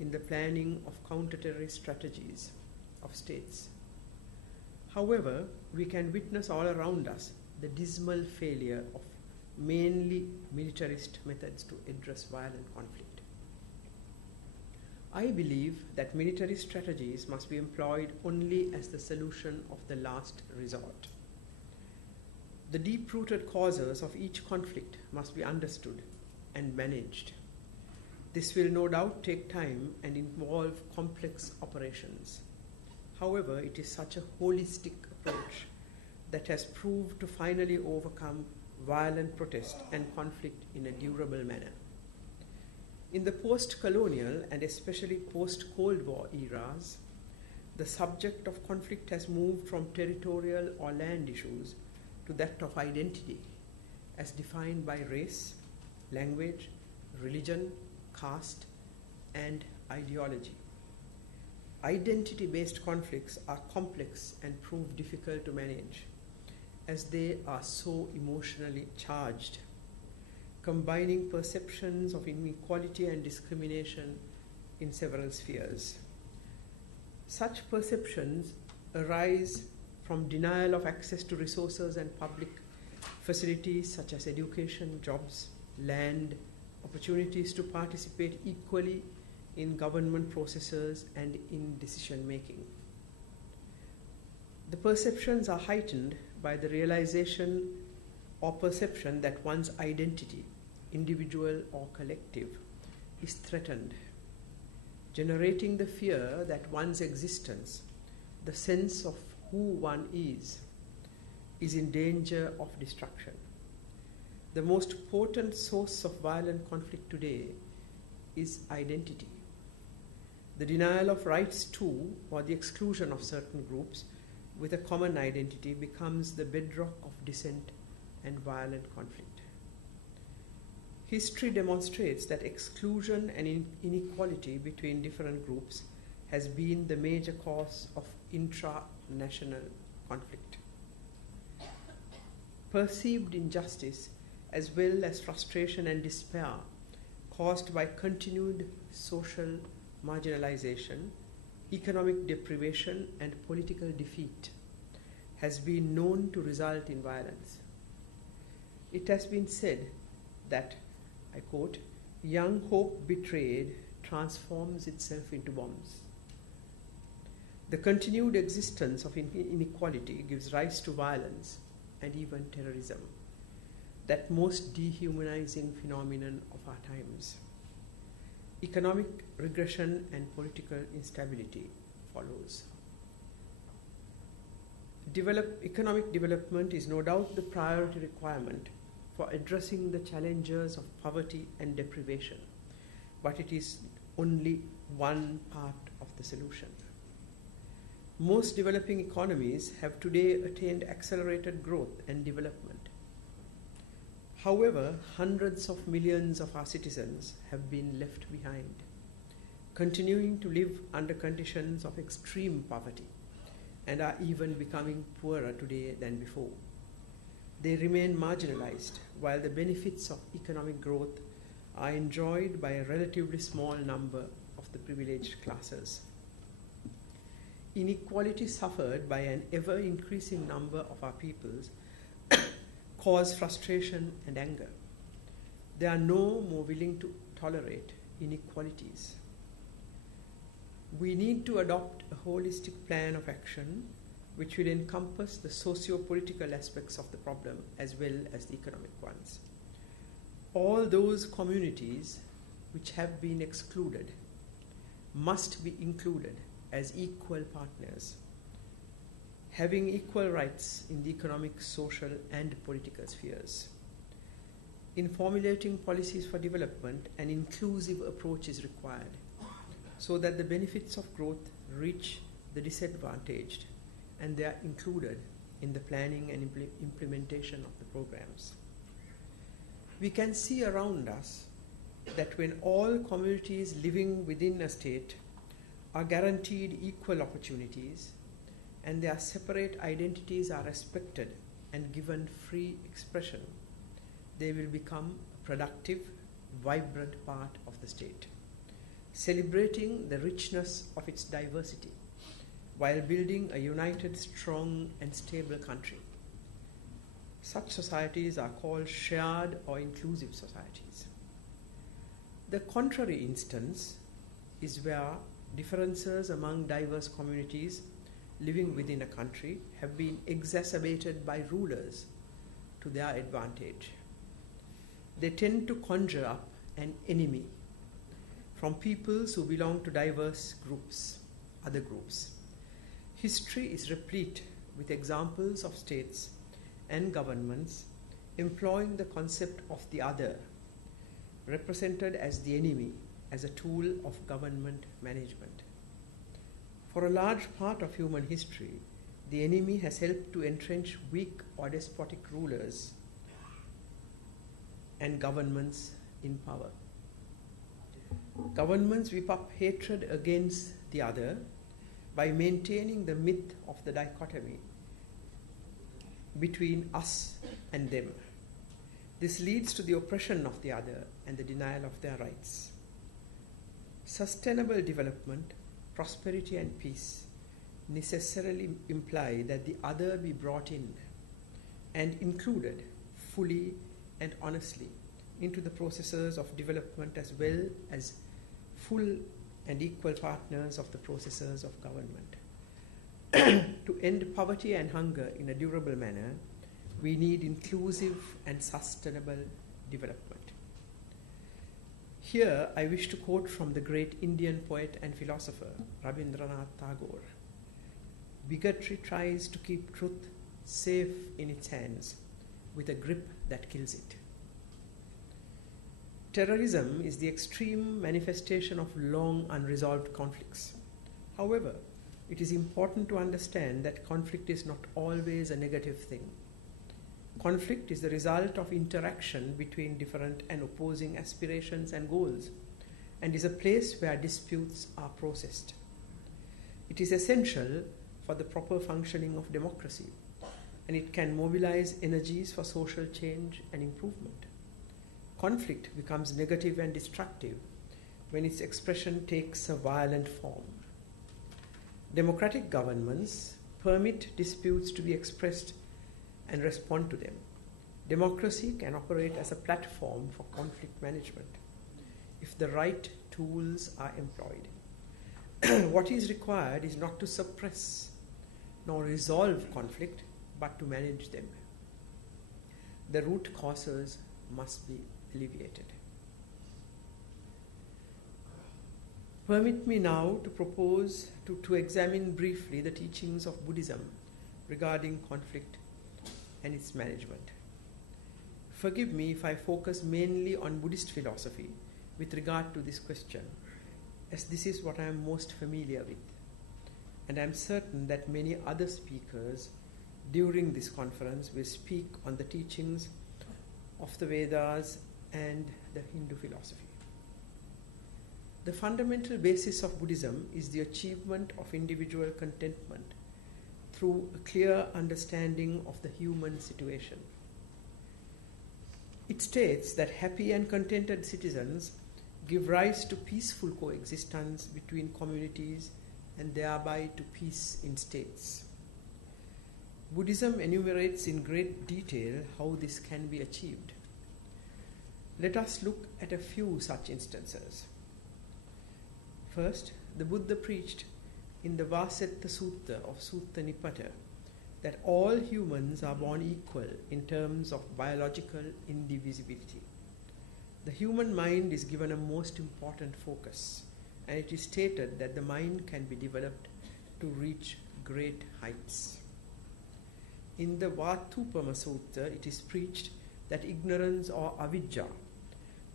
in the planning of counter-terrorist strategies of states. However, we can witness all around us the dismal failure of mainly militarist methods to address violent conflict. I believe that military strategies must be employed only as the solution of the last resort. The deep-rooted causes of each conflict must be understood and managed. This will no doubt take time and involve complex operations. However, it is such a holistic approach that has proved to finally overcome violent protest and conflict in a durable manner. In the post-colonial and especially post-Cold War eras, the subject of conflict has moved from territorial or land issues to that of identity, as defined by race, language, religion, caste, and ideology. Identity-based conflicts are complex and prove difficult to manage, as they are so emotionally charged, combining perceptions of inequality and discrimination in several spheres. Such perceptions arise from denial of access to resources and public facilities such as education, jobs, land, opportunities to participate equally in government processes and in decision-making. The perceptions are heightened by the realization or perception that one's identity, individual or collective, is threatened, generating the fear that one's existence, the sense of who one is in danger of destruction. The most potent source of violent conflict today is identity. The denial of rights to or the exclusion of certain groups with a common identity becomes the bedrock of dissent and violent conflict. History demonstrates that exclusion and inequality between different groups has been the major cause of intra-national conflict. Perceived injustice as well as frustration and despair caused by continued social marginalization, economic deprivation, and political defeat has been known to result in violence. It has been said that, I quote, "Young hope betrayed transforms itself into bombs." The continued existence of inequality gives rise to violence and even terrorism, that most dehumanizing phenomenon of our times. Economic regression and political instability follows. Economic development is no doubt the priority requirement for addressing the challenges of poverty and deprivation, but it is only one part of the solution. Most developing economies have today attained accelerated growth and development. However, hundreds of millions of our citizens have been left behind, continuing to live under conditions of extreme poverty, and are even becoming poorer today than before. They remain marginalized, while the benefits of economic growth are enjoyed by a relatively small number of the privileged classes. Inequality suffered by an ever-increasing number of our peoples cause frustration and anger. They are no more willing to tolerate inequalities. We need to adopt a holistic plan of action which will encompass the socio-political aspects of the problem as well as the economic ones. All those communities which have been excluded must be included as equal partners, having equal rights in the economic, social, and political spheres. In formulating policies for development, an inclusive approach is required so that the benefits of growth reach the disadvantaged and they are included in the planning and implementation of the programs. We can see around us that when all communities living within a state are guaranteed equal opportunities and their separate identities are respected and given free expression, they will become a productive, vibrant part of the state. celebrating the richness of its diversity while building a united, strong, and stable country. Such societies are called shared or inclusive societies. The contrary instance is where differences among diverse communities living within a country have been exacerbated by rulers to their advantage. They tend to conjure up an enemy from peoples who belong to diverse groups, other groups. History is replete with examples of states and governments employing the concept of the other, represented as the enemy, as a tool of government management. For a large part of human history, the enemy has helped to entrench weak or despotic rulers and governments in power. Governments whip up hatred against the other by maintaining the myth of the dichotomy between us and them. This leads to the oppression of the other and the denial of their rights. Sustainable development, prosperity, and peace necessarily imply that the other be brought in and included fully and honestly into the processes of development, as well as full and equal partners of the processes of government. To end poverty and hunger in a durable manner, we need inclusive and sustainable development. Here, I wish to quote from the great Indian poet and philosopher, Rabindranath Tagore. Bigotry tries to keep truth safe in its hands with a grip that kills it. Terrorism is the extreme manifestation of long unresolved conflicts. However, it is important to understand that conflict is not always a negative thing. Conflict is the result of interaction between different and opposing aspirations and goals, and is a place where disputes are processed. It is essential for the proper functioning of democracy, and it can mobilize energies for social change and improvement. Conflict becomes negative and destructive when its expression takes a violent form. Democratic governments permit disputes to be expressed and respond to them. Democracy can operate as a platform for conflict management if the right tools are employed. What is required is not to suppress nor resolve conflict, but to manage them. The root causes must be alleviated. Permit me now to propose to examine briefly the teachings of Buddhism regarding conflict and its management. Forgive me if I focus mainly on Buddhist philosophy with regard to this question, as this is what I am most familiar with, and I am certain that many other speakers during this conference will speak on the teachings of the Vedas and the Hindu philosophy. The fundamental basis of Buddhism is the achievement of individual contentment through a clear understanding of the human situation. It states that happy and contented citizens give rise to peaceful coexistence between communities and thereby to peace in states. Buddhism enumerates in great detail how this can be achieved. Let us look at a few such instances. First, the Buddha preached in the Vasetta Sutta of Sutta Nipata that all humans are born equal in terms of biological indivisibility. The human mind is given a most important focus, and it is stated that the mind can be developed to reach great heights. In the Vatupama Sutta, it is preached that ignorance or avidya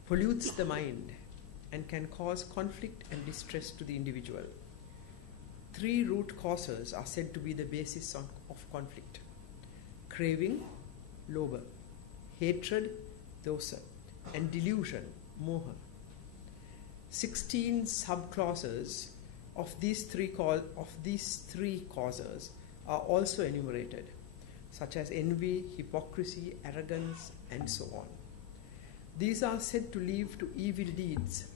pollutes the mind and can cause conflict and distress to the individual. 3 root causes are said to be the basis of conflict: craving, lobha; hatred, dosa; and delusion, moha. 16 subclauses of these three causes are also enumerated, such as envy, hypocrisy, arrogance, and so on. These are said to lead to evil deeds,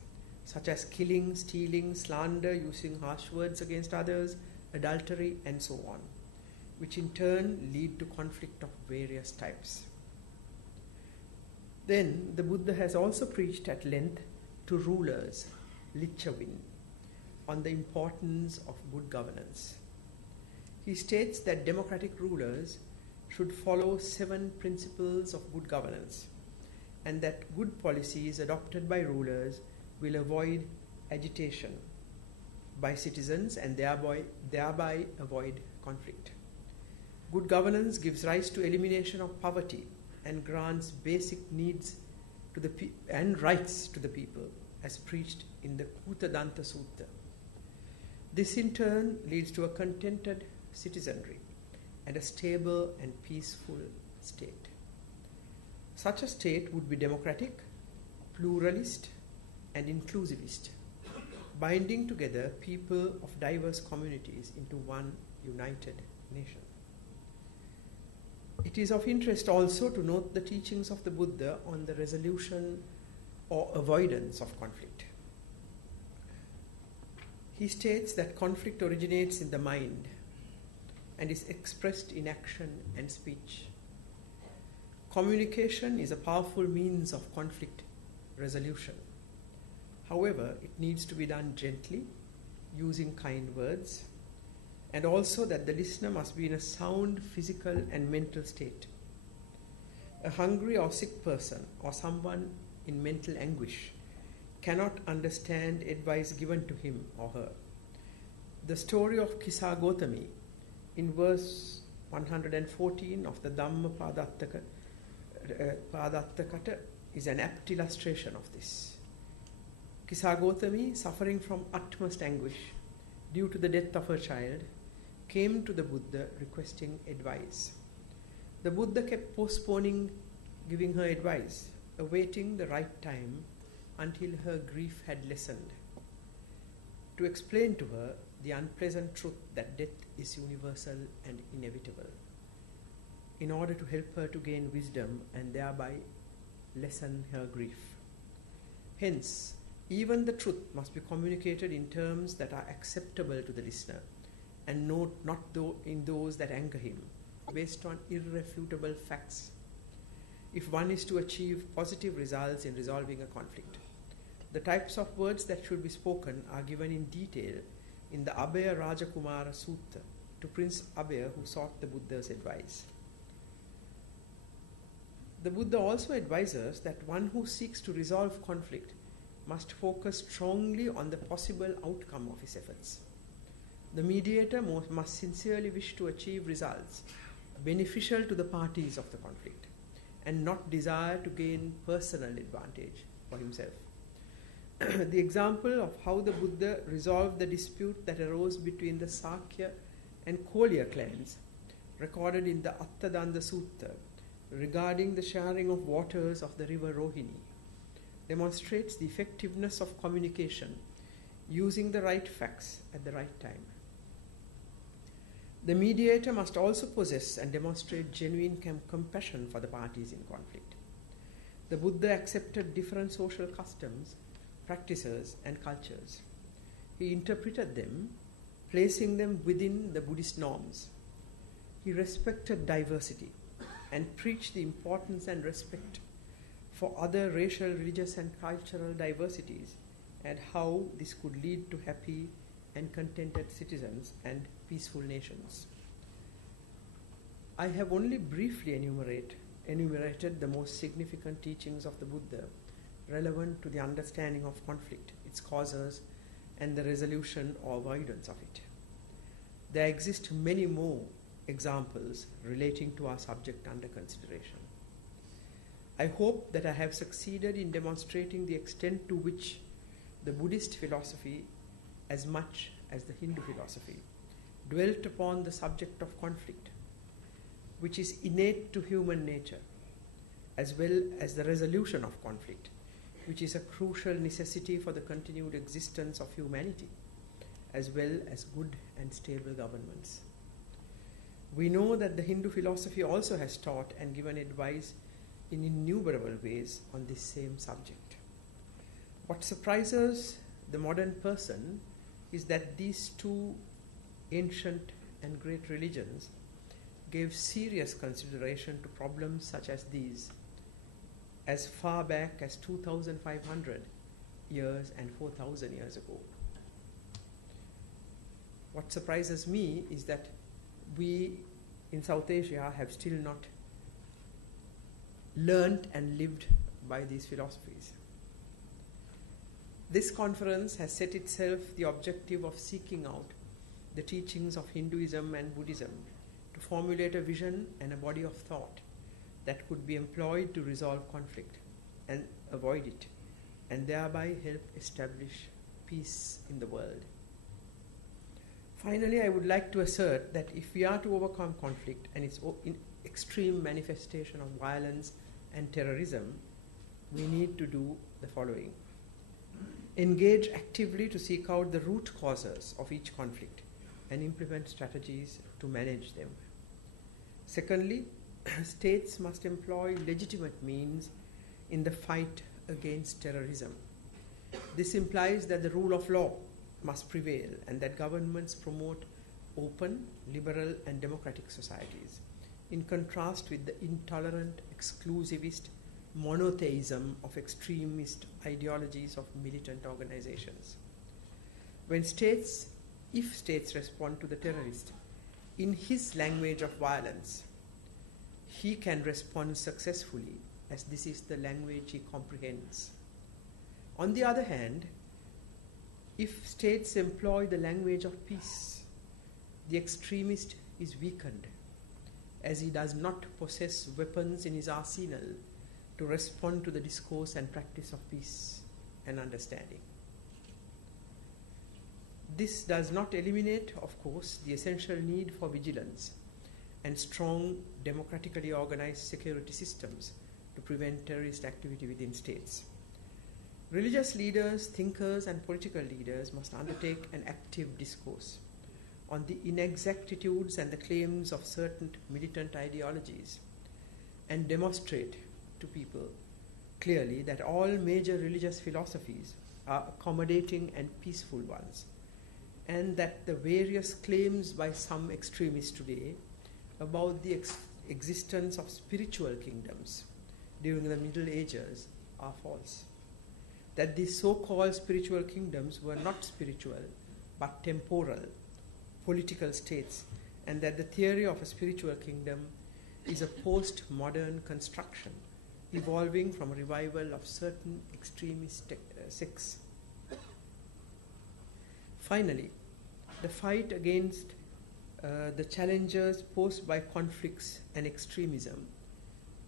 such as killing, stealing, slander, using harsh words against others, adultery, and so on, which in turn lead to conflict of various types. Then the Buddha has also preached at length to rulers, Lichavin, on the importance of good governance. He states that democratic rulers should follow 7 principles of good governance, and that good policies adopted by rulers will avoid agitation by citizens and thereby avoid conflict. Good governance gives rise to elimination of poverty and grants basic needs to the and rights to the people, as preached in the Kutadanta Sutta. This in turn leads to a contented citizenry and a stable and peaceful state. Such a state would be democratic, pluralist, and inclusivist, binding together people of diverse communities into one united nation. It is of interest also to note the teachings of the Buddha on the resolution or avoidance of conflict. He states that conflict originates in the mind and is expressed in action and speech. Communication is a powerful means of conflict resolution. However, it needs to be done gently, using kind words, and also that the listener must be in a sound physical and mental state. A hungry or sick person or someone in mental anguish cannot understand advice given to him or her. The story of Kisa Gotami in verse 114 of the Dhammapadāttakata is an apt illustration of this. Kisa Gotami, suffering from utmost anguish due to the death of her child, came to the Buddha requesting advice. The Buddha kept postponing giving her advice, awaiting the right time until her grief had lessened, to explain to her the unpleasant truth that death is universal and inevitable, in order to help her to gain wisdom and thereby lessen her grief. Hence, even the truth must be communicated in terms that are acceptable to the listener, and not in those that anger him, based on irrefutable facts, if one is to achieve positive results in resolving a conflict. The types of words that should be spoken are given in detail in the Abhaya Rajakumara Sutta to Prince Abhaya, who sought the Buddha's advice. The Buddha also advises that one who seeks to resolve conflict must focus strongly on the possible outcome of his efforts. The mediator must sincerely wish to achieve results beneficial to the parties of the conflict and not desire to gain personal advantage for himself. The example of how the Buddha resolved the dispute that arose between the Sakya and Kolya clans, recorded in the Attadanda Sutta regarding the sharing of waters of the river Rohini, demonstrates the effectiveness of communication using the right facts at the right time. The mediator must also possess and demonstrate genuine compassion for the parties in conflict. The Buddha accepted different social customs, practices, and cultures. He interpreted them, placing them within the Buddhist norms. He respected diversity and preached the importance and respect for other racial, religious, and cultural diversities, and how this could lead to happy and contented citizens and peaceful nations. I have only briefly enumerated the most significant teachings of the Buddha relevant to the understanding of conflict, its causes, and the resolution or avoidance of it. There exist many more examples relating to our subject under consideration. I hope that I have succeeded in demonstrating the extent to which the Buddhist philosophy, as much as the Hindu philosophy, dwelt upon the subject of conflict, which is innate to human nature, as well as the resolution of conflict, which is a crucial necessity for the continued existence of humanity, as well as good and stable governments. We know that the Hindu philosophy also has taught and given advice in innumerable ways on this same subject. What surprises the modern person is that these two ancient and great religions gave serious consideration to problems such as these as far back as 2,500 years and 4,000 years ago. What surprises me is that we in South Asia have still not learned and lived by these philosophies. This conference has set itself the objective of seeking out the teachings of Hinduism and Buddhism to formulate a vision and a body of thought that could be employed to resolve conflict and avoid it, and thereby help establish peace in the world. Finally, I would like to assert that if we are to overcome conflict and its extreme manifestation of violence and terrorism, we need to do the following. Engage actively to seek out the root causes of each conflict and implement strategies to manage them. Secondly, states must employ legitimate means in the fight against terrorism. This implies that the rule of law must prevail and that governments promote open, liberal, and democratic societies, in contrast with the intolerant, exclusivist monotheism of extremist ideologies of militant organizations. If states respond to the terrorist in his language of violence, he can respond successfully, as this is the language he comprehends. On the other hand, if states employ the language of peace, the extremist is weakened, as he does not possess weapons in his arsenal to respond to the discourse and practice of peace and understanding. This does not eliminate, of course, the essential need for vigilance and strong, democratically organized security systems to prevent terrorist activity within states. Religious leaders, thinkers, and political leaders must undertake an active discourse on the inexactitudes and the claims of certain militant ideologies and demonstrate to people clearly that all major religious philosophies are accommodating and peaceful ones, and that the various claims by some extremists today about the existence of spiritual kingdoms during the Middle Ages are false. That these so-called spiritual kingdoms were not spiritual but temporal, political states, and that the theory of a spiritual kingdom is a post-modern construction evolving from a revival of certain extremist sects. Finally, the fight against the challenges posed by conflicts and extremism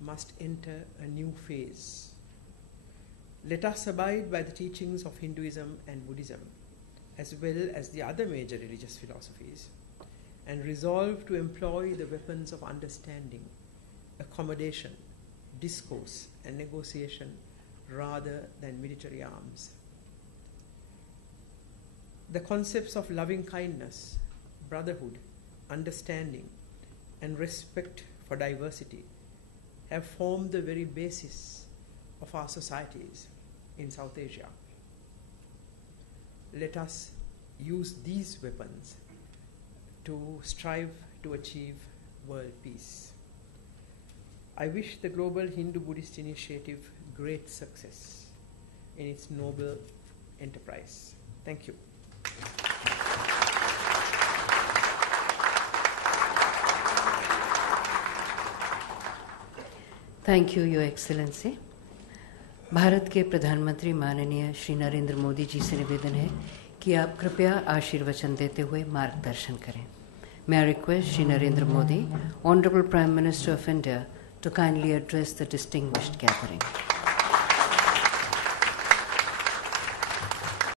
must enter a new phase. Let us abide by the teachings of Hinduism and Buddhism, as well as the other major religious philosophies, and resolve to employ the weapons of understanding, accommodation, discourse, and negotiation rather than military arms. The concepts of loving kindness, brotherhood, understanding, and respect for diversity have formed the very basis of our societies in South Asia. Let us use these weapons to strive to achieve world peace. I wish the Global Hindu-Buddhist initiative great success in its noble enterprise. Thank you. Thank you, Your Excellency. Bharat के प्रधानमंत्री माननीय श्री नरेंद्र मोदी जी से निवेदन है कि आप कृपया आशीर्वचन देते हुए मार्गदर्शन करें. May I request Shri Narendra Modi, Honorable Prime Minister of India, to kindly address the distinguished gathering.